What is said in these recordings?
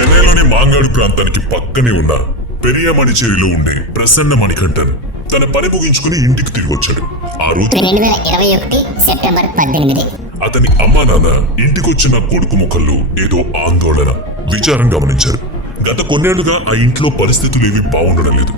చెన్నైలోని మాంగాడు ప్రాంతానికి పక్కనే ఉన్న పెరియమణిచేరిలో ఉండే ప్రసన్న మణికంఠన్ తన పని ముగించుకుని ఇంటికి తిరిగి వచ్చాడు. ఆ రోజు రెండు వేల ఇరవై ఒకటి సెప్టెంబర్ పద్దెనిమిది. అతని అమ్మా నాన్న ఇంటికొచ్చిన కొడుకు ముఖంలో ఏదో ఆందోళన విచారం గమనించారు. గత కొన్నేళ్ళుగా ఆ ఇంట్లో పరిస్థితులు ఏవి బాగుండడం లేదు.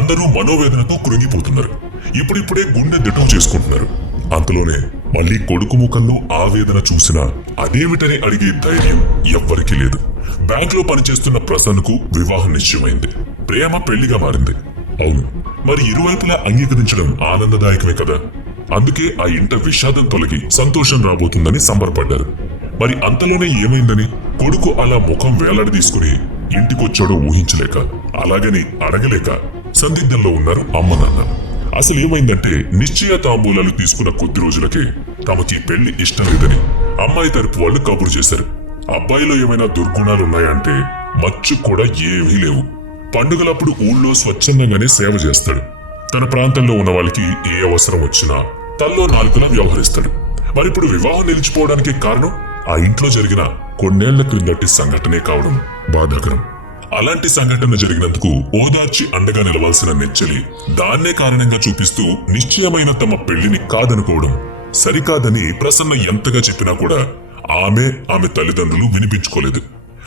అందరూ మనోవేదనతో కృంగిపోతున్నారు. ఇప్పుడిప్పుడే గుండె దిటవు చేసుకుంటున్నారు. అంతలోనే మళ్ళీ కొడుకు ముఖంలో ఆవేదన చూసినా అదేమిటని అడిగే ధైర్యం ఎవ్వరికీ లేదు. బ్యాంకులో పనిచేస్తున్న ప్రసన్నకు వివాహం నిశ్చయమైంది. ప్రేమ పెళ్ళిగా మారింది. అవును మరి ఇరువైపులా అంగీకరించడం ఆనందదాయకమే కదా? అందుకే ఆ ఇంట విషాదం తొలగి సంతోషం రాబోతుందని సంబరపడ్డారు. మరి అంతలోనే ఏమైందని? కొడుకు అలా ముఖం వేలాడి తీసుకుని ఇంటికొచ్చాడో ఊహించలేక అలాగని అడగలేక సందిగ్ధంలో ఉన్నారు అమ్మ నాన్న. అసలు ఏమైందంటే నిశ్చయ తాంబూలాలు తీసుకున్న కొద్ది రోజులకే తమకి పెళ్ళి ఇష్టం లేదని అమ్మాయి తరపు వాళ్ళు కబురు చేశారు. అబ్బాయిలో ఏమైనా దుర్గుణాలున్నాయంటే మచ్చు కూడా ఏమీ లేవు. పండుగలప్పుడు ఊళ్ళో స్వచ్ఛందంగానే సేవ చేస్తాడు. తన ప్రాంతంలో ఉన్న వాళ్ళకి ఏ అవసరం వచ్చినా తల్లో నాలుగులా వ్యవహరిస్తాడు. మరిప్పుడు వివాహం నిలిచిపోవడానికి కారణం ఆ ఇంట్లో జరిగిన కొన్నేళ్ళ క్రిందటి సంఘటనే కావడం బాధాకరం. అలాంటి సంఘటన జరిగినందుకు ఓదార్చి అండగా నిలవాల్సిన నెచ్చలి దాన్నే కారణంగా చూపిస్తూ నిశ్చయమైన తమ పెళ్ళిని కాదనుకోవడం సరికాదని ప్రసన్న ఎంతగా చెప్పినా కూడా ఆమె ఆమె తల్లిదండ్రులు వినిపించుకోలేదు.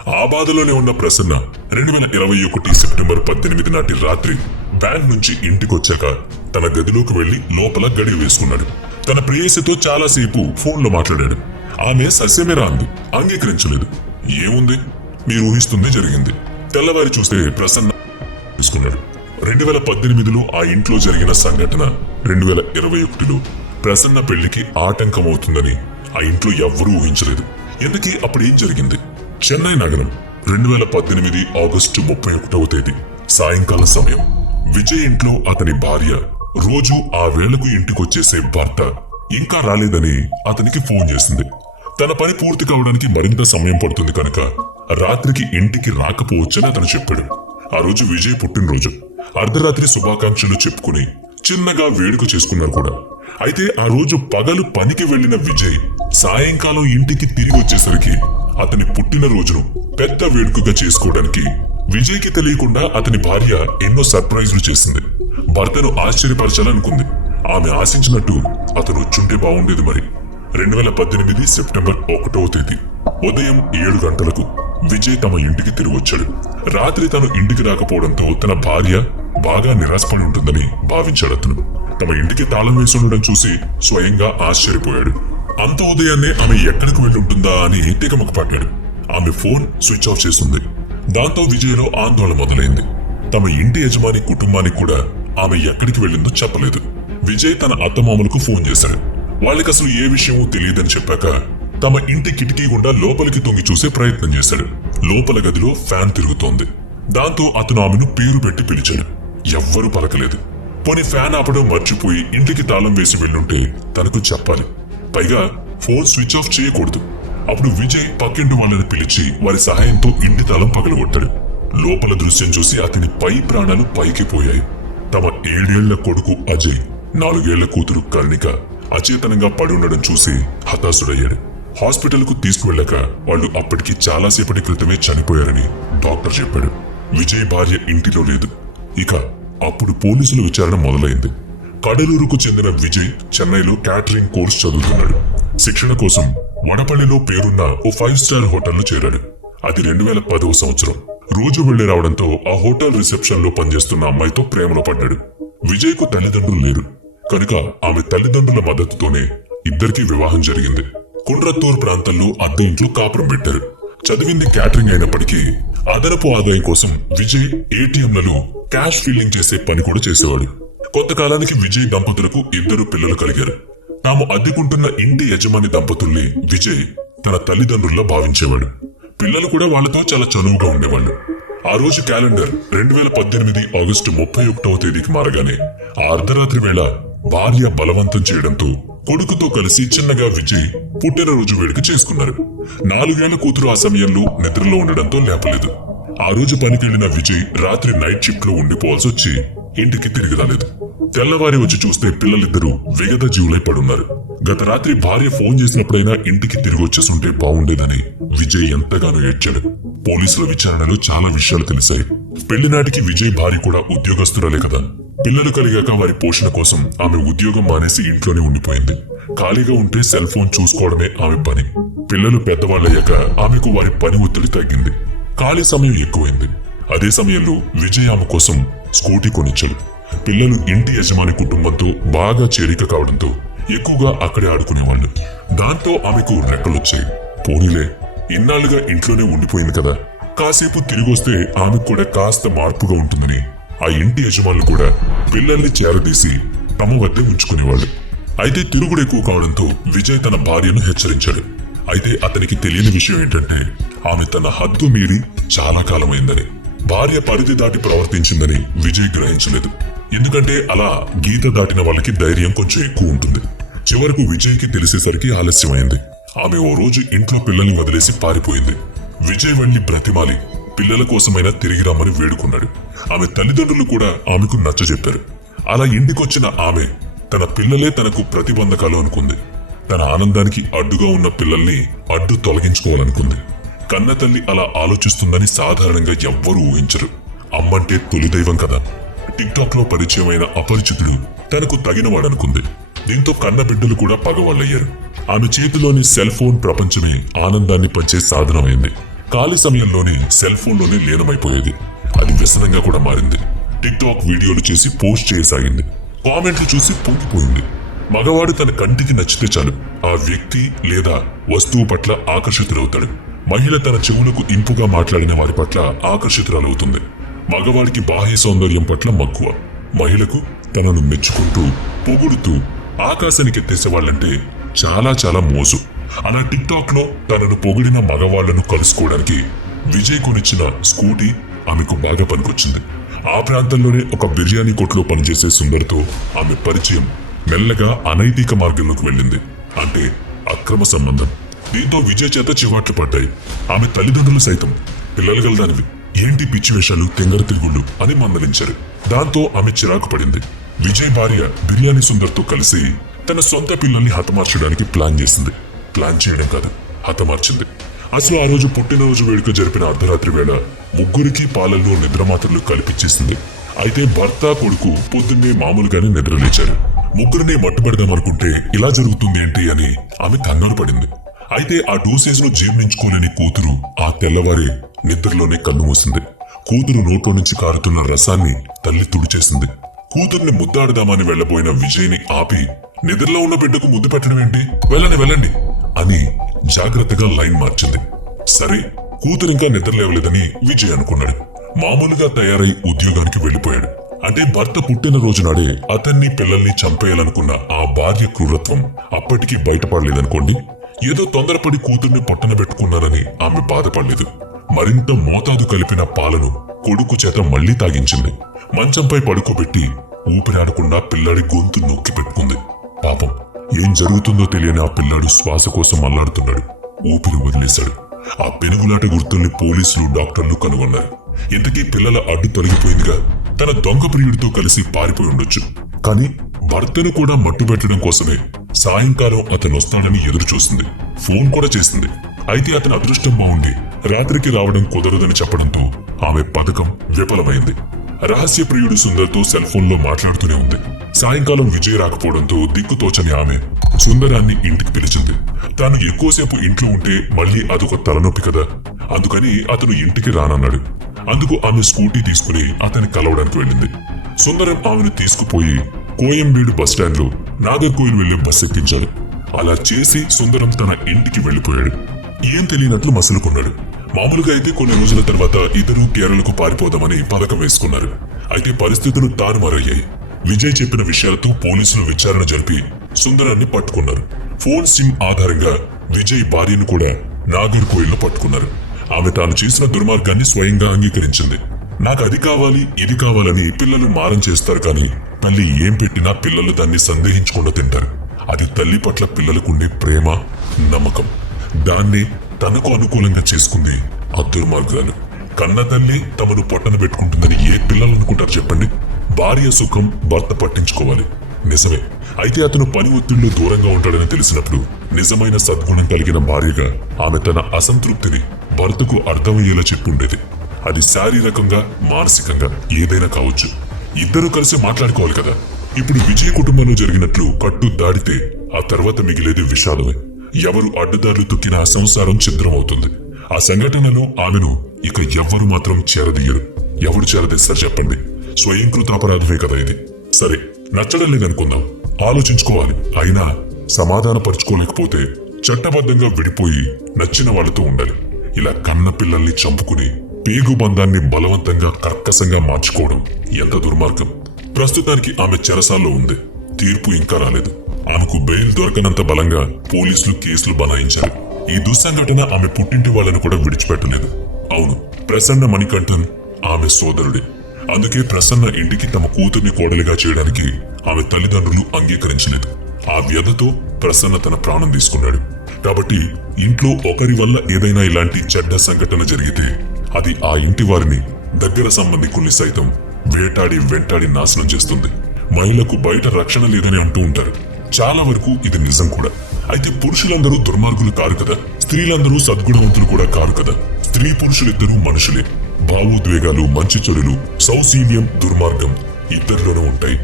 ఆ బాధలోనే ఉన్న ప్రసన్న రెండు వేల ఇరవై ఒకటి సెప్టెంబర్ పద్దెనిమిది నాటి రాత్రి బ్యాంక్ నుంచి ఇంటికొచ్చాక తన గదిలోకి వెళ్ళి లోపల గడియ వేసుకున్నాడు. తన ప్రేయసితో చాలాసేపు ఫోన్లో మాట్లాడాడు. ఆమె సస్యమేరా అంది. అంగీకరించలేదు. ఏముంది? మీరు ఊహిస్తుంది జరిగింది. తెల్లవారి చూస్తే ప్రసన్న తీసుకున్నాడు. రెండు వేల పద్దెనిమిదిలో ఆ ఇంట్లో జరిగిన సంఘటన రెండు వేల ఇరవై ఒకటిలో ప్రసన్న పెళ్ళికి ఆటంకం అవుతుందని ఆ ఇంట్లో ఎవ్వరూ ఊహించలేదు. ఎందుకీ? అప్పుడేం జరిగింది? చెన్నై నగరం రెండు వేల పద్దెనిమిది ఆగస్టు ముప్పై ఒకటవ తేదీ సాయంకాల సమయం. విజయ్ ఇంట్లో అతని భార్య రోజు ఆ వేళకు ఇంటికొచ్చేసే భర్త ఇంకా రాలేదని అతనికి ఫోన్ చేసింది. తన పని పూర్తి కావడానికి మరింత సమయం పడుతుంది కనుక రాత్రికి ఇంటికి రాకపోవచ్చని అతను చెప్పాడు. ఆ రోజు విజయ్ పుట్టినరోజు. అర్ధరాత్రి శుభాకాంక్షలు చెప్పుకుని చిన్నగా వేడుక చేసుకున్నారు కూడా. అయితే ఆ రోజు పగలు పనికి వెళ్ళిన విజయ్ సాయంకాలం ఇంటికి తిరిగి వచ్చేసరికి అతని పుట్టినరోజును పెద్ద వేడుకగా చేసుకోవడానికి విజయ్కి తెలియకుండా అతని భార్య ఎన్నో సర్ప్రైజ్లు చేసింది. భర్తను ఆశ్చర్యపరచాలనుకుంది. ఆమె ఆశించినట్టు అతను వచ్చుంటే బాగుండేది మరి. రెండు వేల పద్దెనిమిది సెప్టెంబర్ ఒకటవ తేదీ ఉదయం ఏడు గంటలకు విజయ్ తమ ఇంటికి తిరిగి వచ్చాడు. రాత్రి తను ఇంటికి రాకపోవడంతో తన భార్య బాగా నిరాశపడి ఉంటుందని భావించాడు అతను. తమ ఇంటికి తాళం వేసి ఉండడం చూసి స్వయంగా ఆశ్చర్యపోయాడు. అంత ఉదయాన్నే ఆమె ఎక్కడికి వెళ్ళుంటుందా అని తికమక పట్టాడు ఆమె ఫోన్ స్విచ్ ఆఫ్ చేస్తుంది. దాంతో విజయ్లో ఆందోళన మొదలైంది. తమ ఇంటి యజమాని కుటుంబానికి కూడా ఆమె ఎక్కడికి వెళ్ళిందో చెప్పలేదు. విజయ్ తన అత్తమామలకు ఫోన్ చేశాడు. వాళ్ళకి అసలు ఏ విషయమూ తెలియదని చెప్పాక తమ ఇంటి కిటికీ గుండా లోపలికి తొంగి చూసే ప్రయత్నం చేశాడు. లోపల గదిలో ఫ్యాన్ తిరుగుతోంది. దాంతో అతను ఆమెను పేరు పెట్టి పిలిచాడు. ఎవ్వరూ పలకలేదు. పోనీ ఫ్యాన్ ఆపడం మర్చిపోయి ఇంటికి తాళం వేసి వెళ్ళుంటే తనకు చెప్పాలి. పైగా ఫోన్ స్విచ్ ఆఫ్ చేయకూడదు. అప్పుడు విజయ్ పక్కింటి వాళ్ళని పిలిచి వారి సహాయంతో ఇంటి తాళం పగలగొట్టాడు. లోపల దృశ్యం చూసి అతని పై ప్రాణాలు పైకి పోయాయి. తమ ఏడేళ్ళ కొడుకు అజయ్ నాలుగేళ్ళ కూతురు కర్ణిక అచేతనంగా పడి ఉండడం చూసి హతాశుడయ్యాడు. హాస్పిటల్కు తీసుకువెళ్ళాక వాళ్ళు అప్పటికి చాలాసేపటి క్రితమే చనిపోయారని డాక్టర్ చెప్పాడు. విజయ్ భార్య ఇంటిలో లేదు. ఇక అప్పుడు పోలీసుల విచారణ మొదలైంది. కడలూరుకు చెందిన విజయ్ చెన్నైలో క్యాటరింగ్ కోర్స్ చదువుతున్నాడు. శిక్షణ కోసం వడపల్లిలో పేరున్న ఓ ఫైవ్ స్టార్ హోటల్లో చేరాడు. అది రెండు వేల పదవ సంవత్సరం. రోజు వెళ్ళి రావడంతో ఆ హోటల్ రిసెప్షన్లో పనిచేస్తున్న అమ్మాయితో ప్రేమలో పడ్డాడు. విజయ్కు తల్లిదండ్రులు లేరు. కనుక ఆమె తల్లిదండ్రుల మద్దతుతోనే ఇద్దరికీ వివాహం జరిగింది. కుండ్రత్తూరు ప్రాంతంలో అద్దె ఇంట్లో కాపురం పెట్టారు. చదివింది క్యాటరింగ్ అయినప్పటికీ అదనపు ఆదాయం కోసం విజయ్ ఏటీఎంలలో క్యాష్ ఫీలింగ్ చేసే పని కూడా చేసేవాడు. కొంతకాలానికి విజయ్ దంపతులకు ఇద్దరు పిల్లలు కలిగారు. తాము అద్దెకుంటున్న ఇంటి యజమాని దంపతుల్ని విజయ్ తన తల్లిదండ్రుల్లో భావించేవాడు. పిల్లలు కూడా వాళ్ళతో చాలా చనువుగా ఉండేవాళ్ళు. ఆ రోజు క్యాలెండర్ రెండు వేల పద్దెనిమిది ఆగస్టు ముప్పై ఒకటవ తేదీకి మారగానే ఆ అర్ధరాత్రి వేళ భార్య బలవంతం చేయడంతో కొడుకుతో కలిసి చిన్నగా విజయ్ పుట్టినరోజు వేడుక చేసుకున్నారు నాలుగేళ్ళ కూతురు ఆ సమయంలో నిద్రలో ఉండడంతో లేపలేదు. ఆ రోజు పనికెళ్ళిన విజయ్ రాత్రి నైట్ షిఫ్ట్లో ఉండిపోవాల్సి వచ్చి ఇంటికి తిరిగి రాలేదు. తెల్లవారి వచ్చి చూస్తే పిల్లలిద్దరూ విగత జీవులై పడున్నారు. గత రాత్రి భార్య ఫోన్ చేసినప్పుడైనా ఇంటికి తిరిగి వచ్చేసుంటే బాగుండేదని విజయ్ ఎంతగానో ఏడ్చాడు. పోలీసుల విచారణలో చాలా విషయాలు తెలిసాయి. పెళ్ళినాటికి విజయ్ భార్య కూడా ఉద్యోగస్తురాలే కదా. పిల్లలు కలిగాక వారి పోషణ కోసం ఆమె ఉద్యోగం మానేసి ఇంట్లోనే ఉండిపోయింది. ఖాళీగా ఉంటే సెల్ ఫోన్ చూసుకోవడమే ఆమె పని. పిల్లలు పెద్దవాళ్ళయ్యాక ఆమెకు వారి పని ఒత్తిడి తగ్గింది. ఖాళీ సమయం ఎక్కువైంది. అదే సమయంలో విజయ్ ఆమె కోసం స్కూటీ కొనిచ్చాడు. పిల్లలు ఇంటి యజమాని కుటుంబంతో బాగా చేరిక కావడంతో ఎక్కువగా అక్కడే ఆడుకునేవాళ్ళు. దాంతో ఆమెకు రెక్కలొచ్చాయి. పోనీలే ఇన్నాళ్ళుగా ఇంట్లోనే ఉండిపోయింది కదా. కాసేపు తిరిగొస్తే ఆమెకు కూడా కాస్త మార్పుగా ఉంటుందని ఆ ఇంటి యజమానులు కూడా పిల్లల్ని చేరదీసి తమ వద్దే ఉంచుకునేవాళ్ళు. అయితే తిరుగుడు ఎక్కువ కావడంతో విజయ్ తన భార్యను హెచ్చరించాడు. అయితే అతనికి తెలియని విషయం ఏంటంటే ఆమె తన హద్దు మీరి చాలా కాలమైందని భార్య పరిధి దాటి ప్రవర్తించిందని విజయ్ గ్రహించలేదు. ఎందుకంటే అలా గీత దాటిన వాళ్ళకి ధైర్యం కొంచెం ఎక్కువ ఉంటుంది. చివరకు విజయ్కి తెలిసేసరికి ఆలస్యమైంది. ఆమె ఓ రోజు ఇంట్లో పిల్లల్ని వదిలేసి పారిపోయింది. విజయ్ వెళ్ళి బ్రతిమాలి పిల్లల కోసమైనా తిరిగి రమ్మని వేడుకున్నాడు. ఆమె తల్లిదండ్రులు కూడా ఆమెకు నచ్చజెప్పారు అలా ఇంటికొచ్చిన ఆమె తన పిల్లలే తనకు ప్రతిబంధకాలు అనుకుంది. తన ఆనందానికి అడ్డుగా ఉన్న పిల్లల్ని అడ్డు తొలగించుకోవాలనుకుంది. కన్న తల్లి అలా ఆలోచిస్తుందని సాధారణంగా ఎవ్వరూ ఊహించరు. అమ్మంటే తొలి దైవం కదా. టిక్ టాక్లో పరిచయమైన అపరిచితుడు తనకు తగినవాడనుకుంది. దీంతో కన్న బిడ్డలు కూడా పగవాళ్ళయ్యారు. ఆమె చేతిలోని సెల్ ఫోన్ ప్రపంచమే ఆనందాన్ని పంచే సాధనమైంది. ఖాళీ సమయంలోనే సెల్ ఫోన్లోనే లీనమైపోయేది. అది వ్యసనంగా కూడా మారింది. టిక్టాక్ వీడియోలు చేసి పోస్ట్ చేయసాగింది కామెంట్లు చూసి పొంగిపోయింది. మగవాడు తన కంటికి నచ్చితే చాలు. ఆ వ్యక్తి లేదా వస్తువు పట్ల ఆకర్షితులవుతాడు మహిళ తన చెవులకు ఇంపుగా మాట్లాడిన వారి పట్ల ఆకర్షితురాలవుతుంది. మగవాడికి బాహ్య సౌందర్యం పట్ల మక్కువ. మహిళకు తనను మెచ్చుకుంటూ పొగుడుతూ ఆకాశానికి ఎత్తేసేవాళ్ళంటే చాలా చాలా మోజు. అలా టిక్ టాక్లో తనను పొగిడిన మగవాళ్ళను కలుసుకోవడానికి విజయ్ కొనిచ్చిన స్కూటీ ఆమెకు బాగా పనికొచ్చింది. ఆ ప్రాంతంలోనే ఒక బిర్యానీ కొట్లో పనిచేసే సుందర్తో ఆమె పరిచయం మెల్లగా అనైతిక మార్గంలోకి వెళ్ళింది. అంటే అక్రమ సంబంధం. దీంతో విజయ్ చేత చివాట్లు పడ్డాయి. ఆమె తల్లిదండ్రులు సైతం పిల్లలు గలదానివి. ఏంటి పిచ్చి వేషాలు తెంగర తిరుగుళ్ళు అని మందలించారు. దాంతో ఆమె చిరాకు పడింది. విజయ్ భార్య బిర్యానీ సుందర్తో కలిసి తన సొంత పిల్లల్ని హతమార్చడానికి ప్లాన్ చేసింది. ప్లాన్ చేయడం కాదు. హతమార్చింది అసలు ఆ రోజు పుట్టినరోజు వేడుక జరిపిన అర్ధరాత్రి వేళ ముగ్గురికి పాలల్లో నిద్రమాత్రలు కల్పించేసింది. అయితే భర్త కొడుకు పొద్దున్నే మామూలుగానే నిద్రలేచారు ముగ్గురిని మట్టుబెడదామనుకుంటే ఇలా జరుగుతుంది ఏంటి అని ఆమె కంగారు పడింది. అయితే ఆ డోసేజ్ను జీర్ణించుకోలేని కూతురు ఆ తెల్లవారే నిద్రలోనే కన్ను మూసింది. కూతురు నోట్లో నుంచి కారుతున్న రసాన్ని తల్లి తుడిచేసింది. కూతుర్ని ముద్దాడదామని వెళ్ళబోయిన విజయ్ని ఆపి నిద్రలో ఉన్న బిడ్డకు ముద్దు పెట్టడం ఏంటి? వెళ్ళండి వెళ్ళండి. అని జాగ్రత్తగా లైన్ మార్చింది. సరే కూతురు ఇంకా నిద్రలేవలేదని విజయ్ అనుకున్నాడు. మామూలుగా తయారై ఉద్యోగానికి వెళ్ళిపోయాడు. అంటే భర్త పుట్టిన రోజు నాడే అతన్ని పిల్లల్ని చంపేయాలనుకున్న ఆ భార్య క్రూరత్వం అప్పటికీ బయటపడలేదనుకోండి. ఏదో తొందరపడి కూతుర్ని పట్టున పెట్టుకున్నానని ఆమె బాధపడలేదు. మరింత మోతాదు కలిపిన పాలను కొడుకు చేత మళ్ళీ తాగించింది. మంచంపై పడుకోబెట్టి ఊపిరాడకుండా పిల్లాడి గొంతు నొక్కి పెట్టుకుంది. ఏం జరుగుతుందో తెలియని ఆ పిల్లాడు శ్వాస కోసం అల్లాడుతున్నాడు. ఊపిరి వదిలేశాడు. ఆ పెనుగులాట గుర్తుల్ని పోలీసులు డాక్టర్లు కనుగొన్నారు. ఇంతకీ పిల్లల అడ్డు తొలగిపోయిందిగా. తన దొంగ ప్రియుడితో కలిసి పారిపోయి ఉండొచ్చు. కానీ భర్తను కూడా మట్టుబెట్టడం కోసమే సాయంకాలం అతను వస్తాడని ఎదురు చూసింది ఫోన్ కూడా చేసింది అయితే అతని అదృష్టం బాగుండి రాత్రికి రావడం కుదరదని చెప్పడంతో ఆమె పథకం విఫలమైంది. రహస్య ప్రియుడు సుందర్తో సెల్ ఫోన్లో మాట్లాడుతూనే ఉంది. సాయంకాలం విజయ్ రాకపోవడంతో దిక్కుతోచని ఆమె సుందరాన్ని ఇంటికి పిలిచింది. తాను ఎక్కువసేపు ఇంట్లో ఉంటే మళ్ళీ అదొక తలనొప్పి కదా. అందుకని అతను ఇంటికి రానన్నాడు. అందుకు ఆమె స్కూటీ తీసుకుని అతన్ని కలవడానికి వెళ్ళింది. సుందరం ఆమెను తీసుకుపోయి కోయంబేడు బస్టాండ్లో నాగర్కోయిల్ వెళ్ళే బస్ ఎక్కించాడు. అలా చేసి సుందరం తన ఇంటికి వెళ్ళిపోయాడు. ఏం తెలియనట్లు మసలుకున్నాడు. మామూలుగా అయితే కొన్ని రోజుల తర్వాత ఇద్దరు కేరళకు పారిపోదామని పథకం వేసుకున్నారు. అయితే పరిస్థితులు తారుమారయ్యాయి. విజయ్ చెప్పిన విషయాలతో పోలీసులు విచారణ జరిపి సుందరాన్ని పట్టుకున్నారు. ఫోన్ సిమ్ ఆధారంగా విజయ్ భార్యను కూడా నాగర్ కోయిల్లో పట్టుకున్నారు. ఆమె తాను చేసిన దుర్మార్గాన్ని స్వయంగా అంగీకరించింది. నాకు అది కావాలి ఇది కావాలని పిల్లలు మారం చేస్తారు కానీ తల్లి ఏం పెట్టినా పిల్లలు దాన్ని సందేహించకుండా తింటారు. అది తల్లి పట్ల పిల్లలకుండే ప్రేమ నమ్మకం. దాన్నే తనకు అనుకూలంగా చేసుకుంది ఆ దుర్మార్గురాలు కన్న తల్లి తమను పొట్టన పెట్టుకుంటుందని ఏ పిల్లలు అనుకుంటారు చెప్పండి? భార్య సుఖం భర్త పట్టించుకోవాలి. నిజమే. అయితే అతను పని ఒత్తిడిలో దూరంగా ఉంటాడని తెలిసినప్పుడు నిజమైన సద్గుణం కలిగిన భార్యగా ఆమె తన అసంతృప్తిని భర్తకు అర్థమయ్యేలా చెప్పుండేది. అది శారీరకంగా మానసికంగా ఏదైనా కావచ్చు. ఇద్దరూ కలిసి మాట్లాడుకోవాలి కదా. ఇప్పుడు విజయ్ కుటుంబంలో జరిగినట్లు కట్టు దాడితే ఆ తర్వాత మిగిలేది విషాదమే ఎవరు అడ్డుదారులు తొక్కిన ఆ సంసారం ఛిద్రమవుతుంది. ఆ సంఘటనలో ఆమెను ఇక ఎవ్వరు మాత్రం చేరదీయరు. ఎవరు చేరదీస్తారు చెప్పండి. స్వయంకృత అపరాధమే కదా ఇది? సరే నచ్చడం లేదనుకుందాం ఆలోచించుకోవాలి. అయినా సమాధానపరుచుకోలేకపోతే చట్టబద్ధంగా విడిపోయి నచ్చిన వాళ్ళతో ఉండాలి. ఇలా కన్న పిల్లల్ని చంపుకుని పేగు బంధాన్ని బలవంతంగా కర్కశంగా మార్చుకోవడం ఎంత దుర్మార్గం? ప్రస్తుతానికి ఆమె చెరసాల్లో ఉంది. తీర్పు ఇంకా రాలేదు. ఆమెకు బెయిల్ దొరకనంత బలంగా పోలీసులు కేసులు బనాయించారు. ఈ దుస్సంఘటన ఆమె పుట్టింటి వాళ్ళను కూడా విడిచిపెట్టలేదు. అవును ప్రసన్న మణికంఠన్ ఆమె సోదరుడే. అందుకే ప్రసన్న ఇంటికి తమ కూతుర్ని కోడలిగా చేయడానికి ఆమె తల్లిదండ్రులు అంగీకరించలేదు. ఆ వ్యధతో ప్రసన్న తన ప్రాణం తీసుకున్నాడు. కాబట్టి ఇంట్లో ఒకరి వల్ల ఏదైనా ఇలాంటి చెడ్డ సంఘటన జరిగితే అది ఆ ఇంటి వారిని దగ్గర సంబంధికుల్ని సైతం వేటాడి వెంటాడి నాశనం చేస్తుంది. మహిళకు బయట రక్షణ లేదని అంటూ ఉంటారు. చాలా వరకు ఇది నిజం కూడా. అయితే పురుషులందరూ దుర్మార్గులు కారు కదా. స్త్రీలందరూ సద్గుణవంతులు కూడా కారు కదా. స్త్రీ పురుషులిద్దరూ మనుషులే. భావోద్వేగాలు మంచి చెడులు సౌశీల్యం దుర్మార్గం ఇద్దరిలోనూ ఉంటాయి.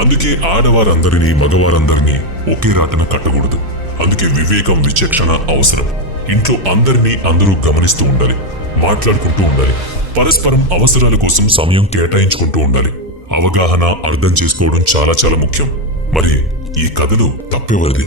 అందుకే ఆడవారందరినీ మగవారందరినీ ఒకే రాటన కట్టకూడదు. అందుకే వివేకం విచక్షణ అవసరం. ఇంట్లో అందరినీ అందరూ గమనిస్తూ ఉండాలి మాట్లాడుకుంటూ ఉండాలి. పరస్పరం అవసరాల కోసం సమయం కేటాయించుకుంటూ ఉండాలి. అవగాహన అర్థం చేసుకోవడం చాలా చాలా ముఖ్యం. మరి ఈ కథలో తప్పెవరిది